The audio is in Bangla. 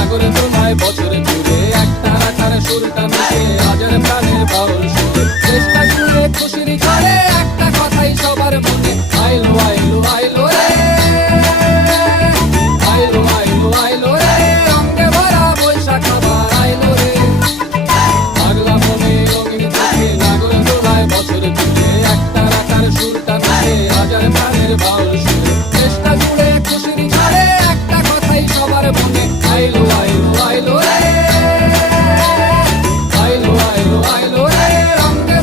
সাগরে তোমায় বছরে ঘুরে, একটা রাখার সুরটা মিশে হাজার প্রাণের বাউল সুরে চেষ্টা করে খুশির করে একটা কথাই সবার মনে। আইলো আইলো আইলো। I know.